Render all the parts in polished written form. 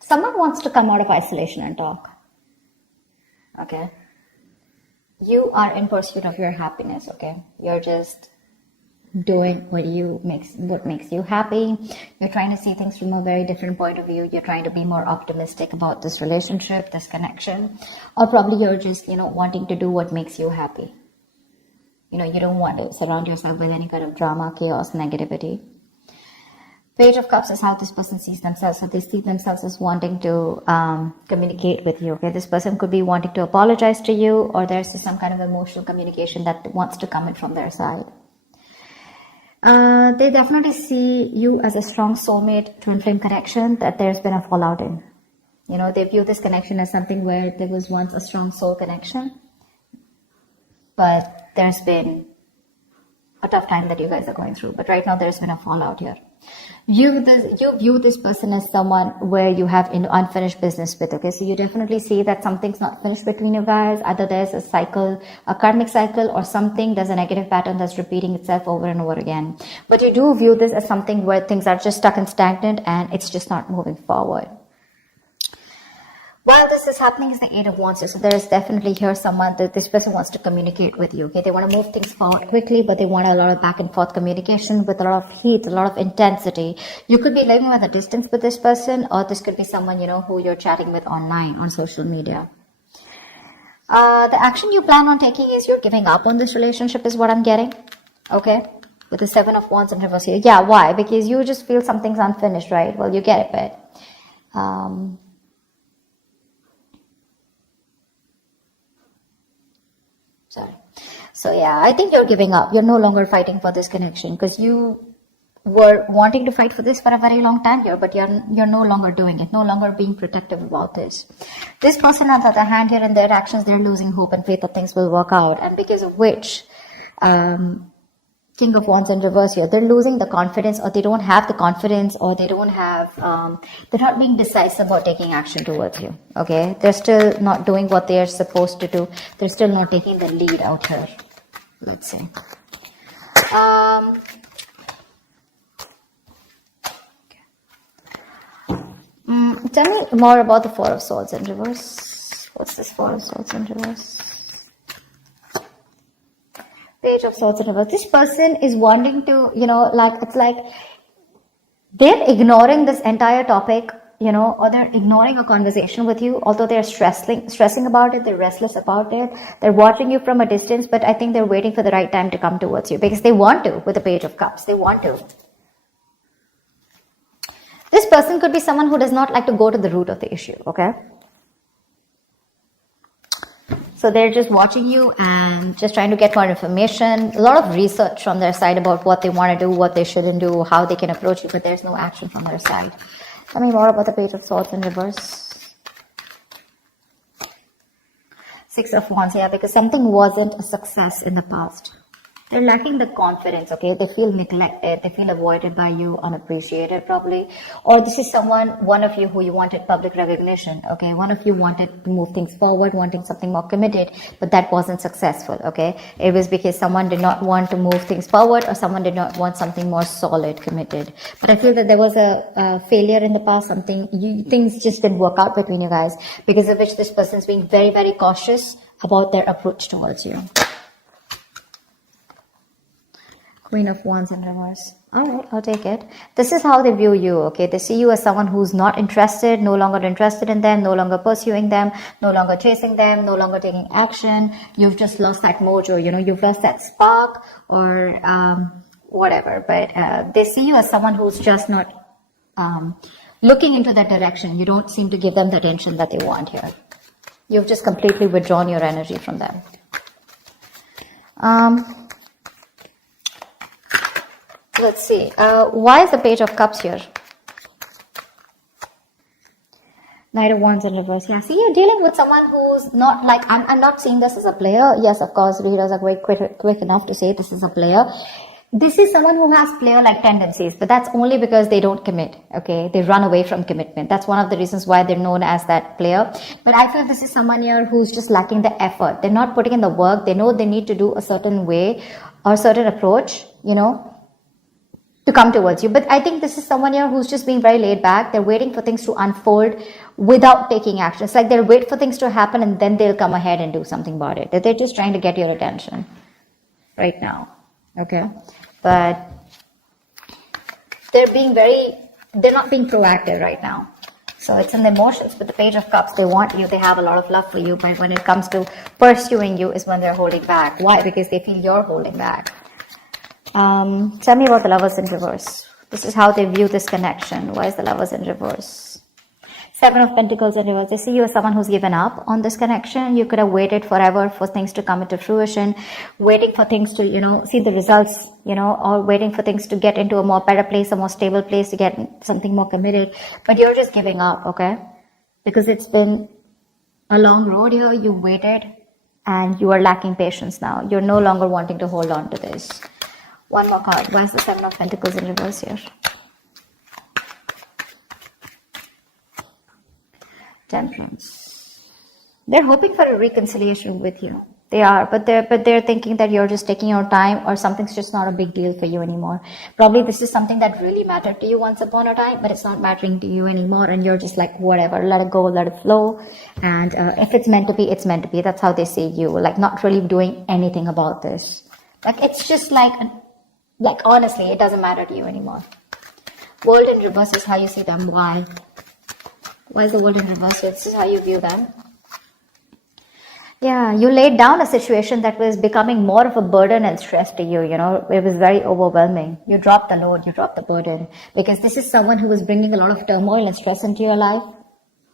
Someone wants to come out of isolation and talk. Okay. You are in pursuit of your happiness. Okay. You're just doing what makes you happy. You're trying to see things from a very different point of view. You're trying to be more optimistic about this relationship, this connection, or probably you're just, wanting to do what makes you happy. You don't want to surround yourself with any kind of drama, chaos, negativity. Page of Cups is how this person sees themselves. So they see themselves as wanting to communicate with you. Okay, this person could be wanting to apologize to you, or there's some kind of emotional communication that wants to come in from their side. They definitely see you as a strong soulmate, twin flame connection that there's been a fallout in. They view this connection as something where there was once a strong soul connection, but there's been a tough time that you guys are going through. But right now there's been a fallout here. You view this person as someone where you have unfinished business with. Okay, so you definitely see that something's not finished between you guys. Either there's a cycle, a karmic cycle, or something, there's a negative pattern that's repeating itself over and over again. But you do view this as something where things are just stuck and stagnant and it's just not moving forward. While this is happening is the Eight of Wands. So there is definitely here someone that this person wants to communicate with you. Okay, they want to move things forward quickly, but they want a lot of back and forth communication with a lot of heat, a lot of intensity. You could be living at a distance with this person, or this could be someone, who you're chatting with online on social media. The action you plan on taking is you're giving up on this relationship is what I'm getting. Okay, with the Seven of Wands in reverse here. Yeah, why? Because you just feel something's unfinished, right? Well, you get it, but sorry. So yeah, I think you're giving up. You're no longer fighting for this connection because you were wanting to fight for this for a very long time here, but you're no longer doing it, no longer being protective about this. This person, on the other hand, here in their actions, they're losing hope and faith that things will work out, and because of which, King of Wands in reverse here, they're losing the confidence, or they don't have the confidence, or they don't have, they're not being decisive about taking action towards you. Okay, they're still not doing what they are supposed to do. They're still not taking the lead out here. Let's see. Tell me more about the Four of Swords in reverse. What's this Four of Swords in reverse? Page of Swords in reverse. This person is wanting to, it's like they're ignoring this entire topic, or they're ignoring a conversation with you, although they're stressing about it, they're restless about it, they're watching you from a distance, but I think they're waiting for the right time to come towards you because they want to with the Page of Cups. They want to. This person could be someone who does not like to go to the root of the issue, okay? So they're just watching you and just trying to get more information. A lot of research from their side about what they want to do, what they shouldn't do, how they can approach you, but there's no action from their side. Tell me more about the Page of Swords in reverse. Six of Wands, yeah, because something wasn't a success in the past. They're lacking the confidence, okay? They feel neglected. They feel avoided by you, unappreciated probably. Or this is one of you who you wanted public recognition, okay? One of you wanted to move things forward, wanting something more committed, but that wasn't successful, okay? It was because someone did not want to move things forward, or someone did not want something more solid, committed. But I feel that there was a failure in the past, things just didn't work out between you guys, because of which this person is being very, very cautious about their approach towards you. Queen of Wands in reverse. Alright, I'll take it. This is how they view you, okay? They see you as someone who's not interested, no longer interested in them, no longer pursuing them, no longer chasing them, no longer taking action. You've just lost that mojo, you've lost that spark or whatever. But they see you as someone who's just not looking into that direction. You don't seem to give them the attention that they want here. You've just completely withdrawn your energy from them. Let's see. Why is the Page of Cups here? Knight of Wands in reverse. Yeah, see, you're dealing with someone who's not like, I'm not seeing this as a player. Yes, of course, readers are quick enough to say this is a player. This is someone who has player-like tendencies, but that's only because they don't commit, okay? They run away from commitment. That's one of the reasons why they're known as that player. But I feel this is someone here who's just lacking the effort. They're not putting in the work. They know they need to do a certain way or certain approach, to come towards you. But I think this is someone here who's just being very laid back. They're waiting for things to unfold without taking action. It's like they'll wait for things to happen and then they'll come ahead and do something about it. They're just trying to get your attention right now. Okay. But they're not being proactive right now. So it's in the emotions. With the Page of Cups, they want you, they have a lot of love for you, but when it comes to pursuing you is when they're holding back. Why? Because they feel you're holding back. Tell me about the Lovers in reverse. This is how they view this connection. Why is the Lovers in reverse? Seven of Pentacles in reverse. They see you as someone who's given up on this connection. You could have waited forever for things to come into fruition, waiting for things to, see the results, or waiting for things to get into a more better place, a more stable place, to get something more committed. But you're just giving up, okay? Because it's been a long road here. You waited and you are lacking patience now. You're no longer wanting to hold on to this. One more card. Why is the Seven of Pentacles in reverse here? Temperance. They're hoping for a reconciliation with you. They are, but they're thinking that you're just taking your time, or something's just not a big deal for you anymore. Probably this is something that really mattered to you once upon a time, but it's not mattering to you anymore, and you're just like, whatever, let it go, let it flow. And if it's meant to be, it's meant to be. That's how they see you, like not really doing anything about this. Like it's just like honestly, it doesn't matter to you anymore. World in reverse is how you see them. Why? Why is the World in reverse? This is how you view them. Yeah, you laid down a situation that was becoming more of a burden and stress to you, It was very overwhelming. You dropped the load, you dropped the burden. Because this is someone who was bringing a lot of turmoil and stress into your life.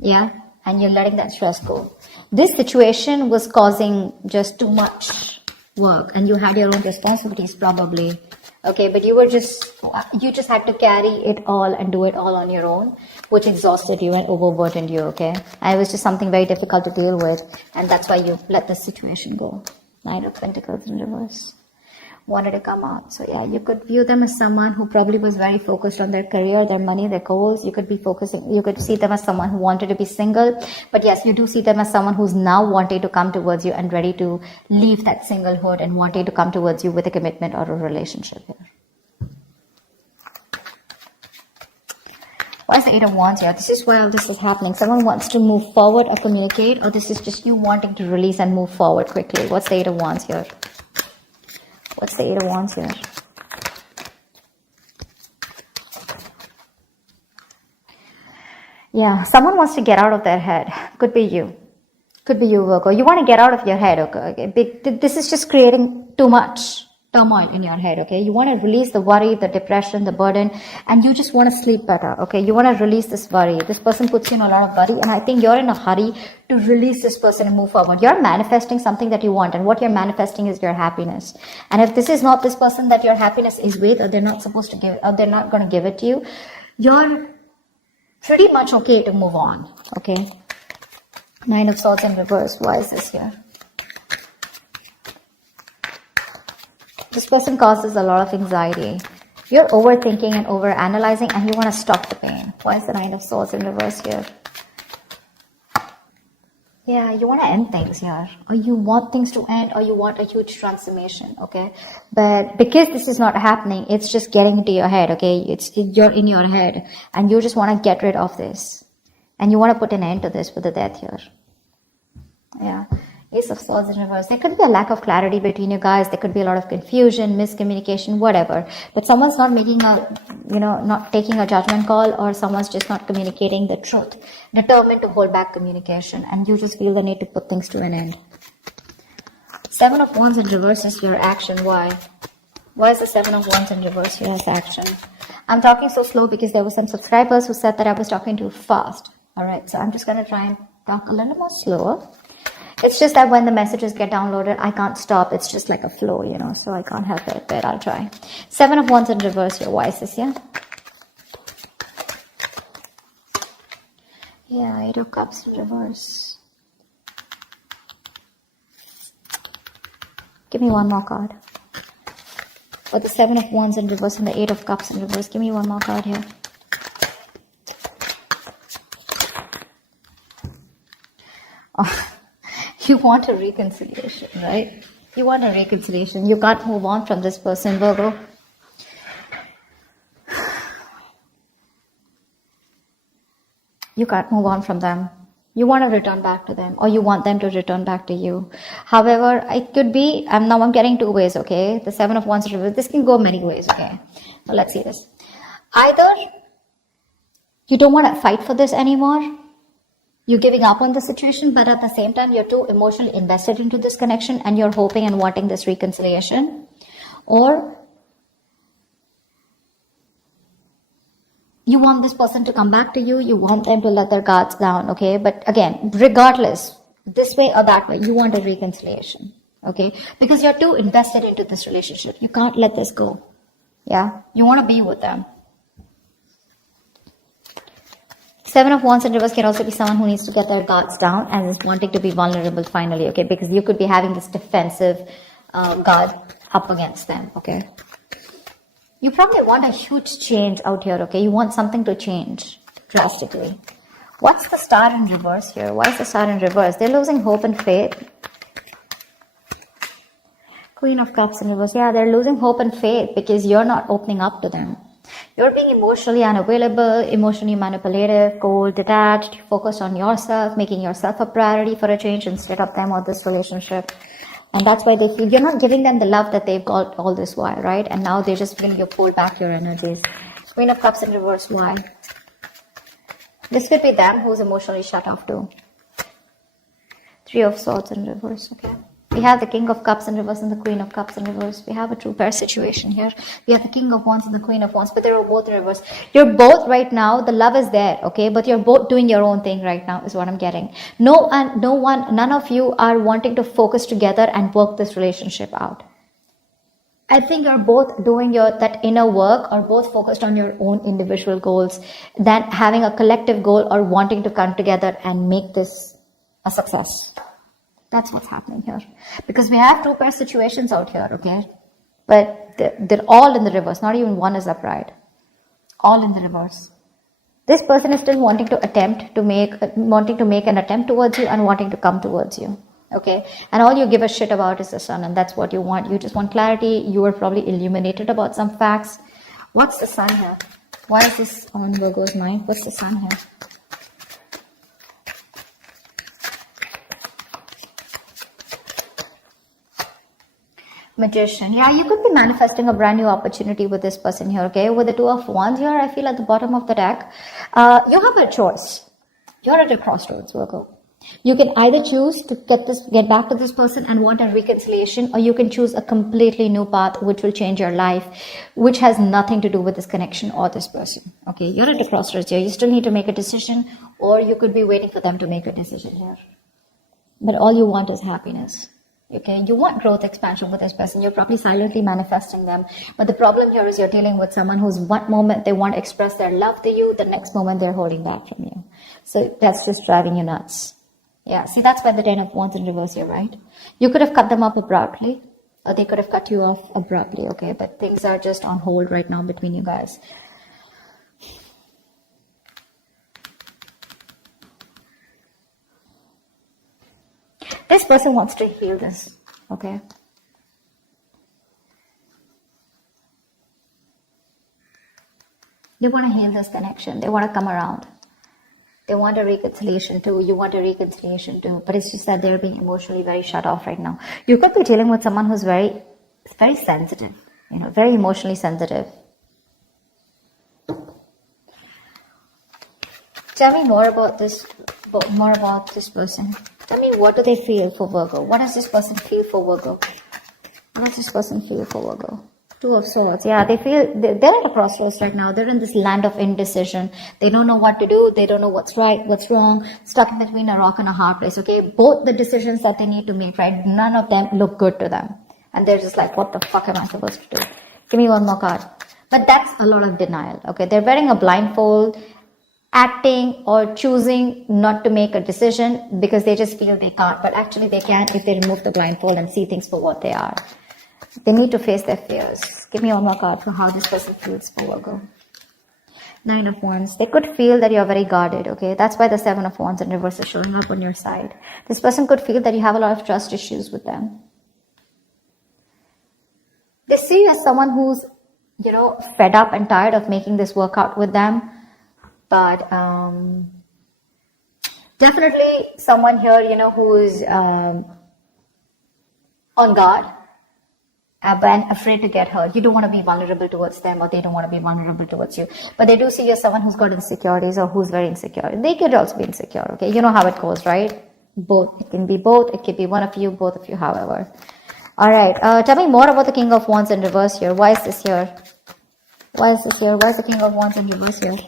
Yeah, and you're letting that stress go. This situation was causing just too much work, and you had your own responsibilities probably. Okay, but you just had to carry it all and do it all on your own, which exhausted you and overburdened you, okay? And it was just something very difficult to deal with, and that's why you let this situation go. Nine of Pentacles in reverse. Wanted to come out. So yeah, you could view them as someone who probably was very focused on their career, their money, their goals. You could see them as someone who wanted to be single. But yes, you do see them as someone who's now wanting to come towards you and ready to leave that singlehood and wanting to come towards you with a commitment or a relationship here. Why is the Eight of Wands here? This is why all this is happening. Someone wants to move forward or communicate, or this is just you wanting to release and move forward quickly. What's the Eight of Wands here? What's the Eight of Wands here? Yeah, someone wants to get out of their head. Could be you. Could be you, Virgo. You want to get out of your head, okay? This is just creating too much turmoil in your head, okay? You want to release the worry, the depression, the burden, and you just want to sleep better, okay? You want to release this worry. This person puts you in a lot of worry, and I think you're in a hurry to release this person and move forward. You're manifesting something that you want, and what you're manifesting is your happiness. And if this is not this person that your happiness is with, or they're not supposed to give, or they're not going to give it to you, you're pretty much okay to move on, okay? Nine of Swords in reverse. Why is this here? This person causes a lot of anxiety. You're overthinking and overanalyzing, and you want to stop the pain. Why is the Nine of Swords in reverse here? Yeah, you want to end things here. Or you want things to end, or you want a huge transformation, okay? But because this is not happening, it's just getting into your head, okay? You're in your head, and you just want to get rid of this. And you want to put an end to this with the Death here. Yeah. Ace of Swords in reverse. There could be a lack of clarity between you guys. There could be a lot of confusion, miscommunication, whatever. But someone's not making not taking a judgment call, or someone's just not communicating the truth. Determined to hold back communication, and you just feel the need to put things to an end. Seven of Wands in reverse is your action. Why? Why is the Seven of Wands in reverse here as action? I'm talking so slow because there were some subscribers who said that I was talking too fast. Alright, so I'm just going to try and talk a little more slower. It's just that when the messages get downloaded, I can't stop. It's just like a flow, so I can't help it, but I'll try. Seven of Wands in reverse here. Why is this here? Yeah, Eight of Cups in reverse. Give me one more card. For the Seven of Wands in reverse and the Eight of Cups in reverse. Give me one more card here. Oh. You want a reconciliation, right? You want a reconciliation. You can't move on from this person, Virgo. You can't move on from them. You want to return back to them, or you want them to return back to you. However, it could be, now I'm getting two ways, okay? The Seven of Wands reverse. This can go many ways, okay? So let's see this. Either you don't want to fight for this anymore. You're giving up on the situation, but at the same time, you're too emotionally invested into this connection and you're hoping and wanting this reconciliation. Or you want this person to come back to you, you want them to let their guards down, okay? But again, regardless, this way or that way, you want a reconciliation, okay? Because you're too invested into this relationship. You can't let this go, yeah? You want to be with them. Seven of Wands in reverse can also be someone who needs to get their guards down and is wanting to be vulnerable finally, okay? Because you could be having this defensive guard up against them, okay? You probably want a huge change out here, okay? You want something to change drastically. What's the Star in reverse here? Why is the Star in reverse? They're losing hope and faith. Queen of Cups in reverse. Yeah, they're losing hope and faith because you're not opening up to them. You're being emotionally unavailable, emotionally manipulative, cold, detached, focused on yourself, making yourself a priority for a change instead of them or this relationship. And that's why they feel you're not giving them the love that they've got all this while, right? And now they're just feeling you pull back your energies. Queen of Cups in reverse, why? This could be them who's emotionally shut off too. Three of Swords in reverse, okay? We have the King of Cups in reverse and the Queen of Cups in reverse. We have a true pair situation here. We have the King of Wands and the Queen of Wands, but they're both in reverse. You're both right now, the love is there, okay? But you're both doing your own thing right now is what I'm getting. None of you are wanting to focus together and work this relationship out. I think you're both doing that inner work or both focused on your own individual goals than having a collective goal or wanting to come together and make this a success. That's what's happening here. Because we have two pair situations out here, okay? But they're all in the reverse. Not even one is upright. All in the reverse. This person is still wanting to make an attempt towards you and wanting to come towards you. Okay? And all you give a shit about is the Sun, and that's what you want. You just want clarity. You are probably illuminated about some facts. What's the Sun here? Why is this on Virgo's mind? What's the Sun here? Magician. Yeah, you could be manifesting a brand new opportunity with this person here, okay? With the Two of Wands here, I feel at the bottom of the deck, you have a choice. You're at a crossroads, Virgo. You can either choose to get back to this person and want a reconciliation, or you can choose a completely new path which will change your life, which has nothing to do with this connection or this person. Okay, you're at a crossroads here. You still need to make a decision, or you could be waiting for them to make a decision here. But all you want is happiness. Okay, you want growth, expansion with this person. You're probably silently manifesting them. But the problem here is you're dealing with someone who's one moment they want to express their love to you, the next moment they're holding back from you. So that's just driving you nuts. Yeah, see, that's why the Ten of Wands in reverse here, right? You could have cut them up abruptly, or they could have cut you off abruptly, okay? But things are just on hold right now between you guys. This person wants to heal this, okay? They want to heal this connection. They want to come around. They want a reconciliation too. You want a reconciliation too. But it's just that they're being emotionally very shut off right now. You could be dealing with someone who's very sensitive, very emotionally sensitive. Tell me more about this person. Tell me, what do they feel for Virgo? What does this person feel for Virgo? What does this person feel for Virgo? Two of Swords. Yeah, they're at a crossroads right now. They're in this land of indecision. They don't know what to do. They don't know what's right, what's wrong. Stuck in between a rock and a hard place, okay? Both the decisions that they need to make, right? None of them look good to them. And they're just like, what the fuck am I supposed to do? Give me one more card. But that's a lot of denial, okay? They're wearing a blindfold, acting or choosing not to make a decision because they just feel they can't. But actually they can if they remove the blindfold and see things for what they are. They need to face their fears. Give me one more card for how this person feels for Virgo. Nine of Wands. They could feel that you're very guarded, okay? That's why the Seven of Wands in reverse is showing up on your side. This person could feel that you have a lot of trust issues with them. They see you as someone who's, fed up and tired of making this work out with them. But Definitely someone here, you know, who is on guard, but afraid to get hurt. You don't want to be vulnerable towards them, or they don't want to be vulnerable towards you. But they do see you as someone who's got insecurities or who's very insecure. They could also be insecure, okay? You know how it goes, right? Both. It can be both. It could be one of you, both of you, however. All right. Tell me more about the King of Wands in reverse here. Why is this here? Why is this here? Why is the King of Wands in reverse here?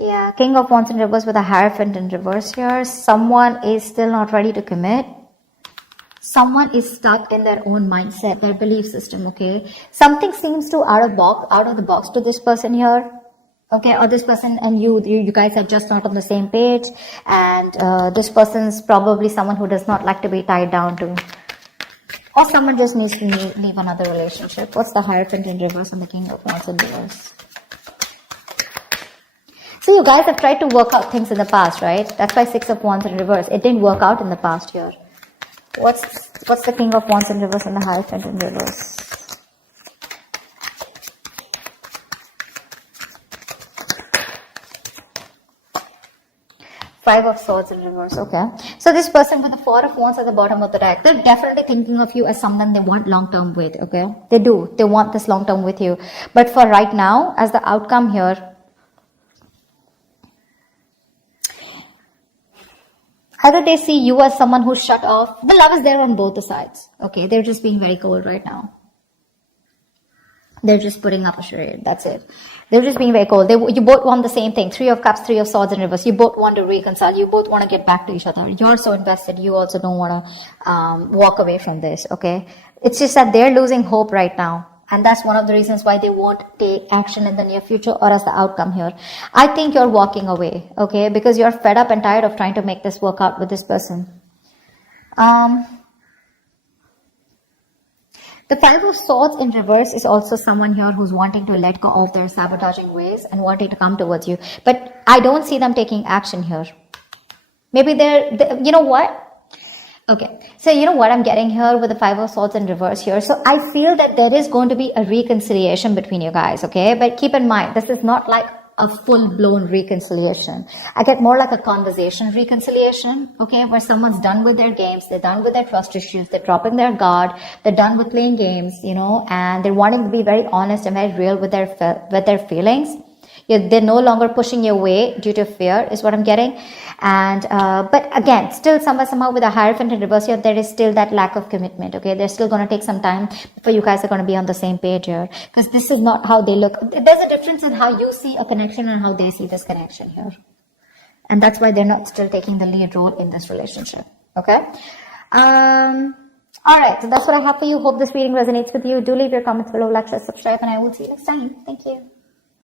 Yeah, King of Wands in reverse with a Hierophant in reverse here. Someone is still not ready to commit. Someone is stuck in their own mindset, their belief system, okay? Something seems to out of the box to this person here, okay? Or this person and you guys are just not on the same page, and this person's probably someone who does not like to be tied down to, or someone just needs to leave another relationship. What's the Hierophant in reverse and the King of Wands in reverse? So you guys have tried to work out things in the past, right? That's why 6 of Wands in reverse. It didn't work out in the past here. What's the King of Wands in reverse and the Hierophant in reverse? Five of Swords in reverse, okay. So this person with the 4 of Wands at the bottom of the deck, they're definitely thinking of you as someone they want long-term with, okay. They do. They want this long-term with you. But for right now, as the outcome here, either they see you as someone who's shut off. The love is there on both the sides. Okay, they're just being very cold right now. They're just putting up a charade. That's it. They're just being very cold. You both want the same thing. 3 of Cups, 3 of Swords in reverse. You both want to reconcile. You both want to get back to each other. You're so invested. You also don't want to walk away from this. Okay, it's just that they're losing hope right now. And that's one of the reasons why they won't take action in the near future or as the outcome here. I think you're walking away, okay? Because you're fed up and tired of trying to make this work out with this person. The 5 of Swords in reverse is also someone here who's wanting to let go of their sabotaging ways and wanting to come towards you. But I don't see them taking action here. Maybe you know what? Okay, so you know what I'm getting here with the 5 of Swords in reverse here. So I feel that there is going to be a reconciliation between you guys, okay? But keep in mind, this is not like a full-blown reconciliation. I get more like a conversation reconciliation, okay? Where someone's done with their games, they're done with their trust issues, they're dropping their guard, they're done with playing games, you know, and they're wanting to be very honest and very real with their feelings. They're no longer pushing you away due to fear, is what I'm getting. And but again, still somehow with a Hierophant in reverse here, there is still that lack of commitment, okay? They're still going to take some time before you guys are going to be on the same page here, because this is not how they look. There's a difference in how you see a connection and how they see this connection here, and that's why they're not still taking the lead role in this relationship, okay? All right, so that's what I have for you. Hope this reading resonates with you. Do leave your comments below, like, share, subscribe, and I will see you next time. Thank you.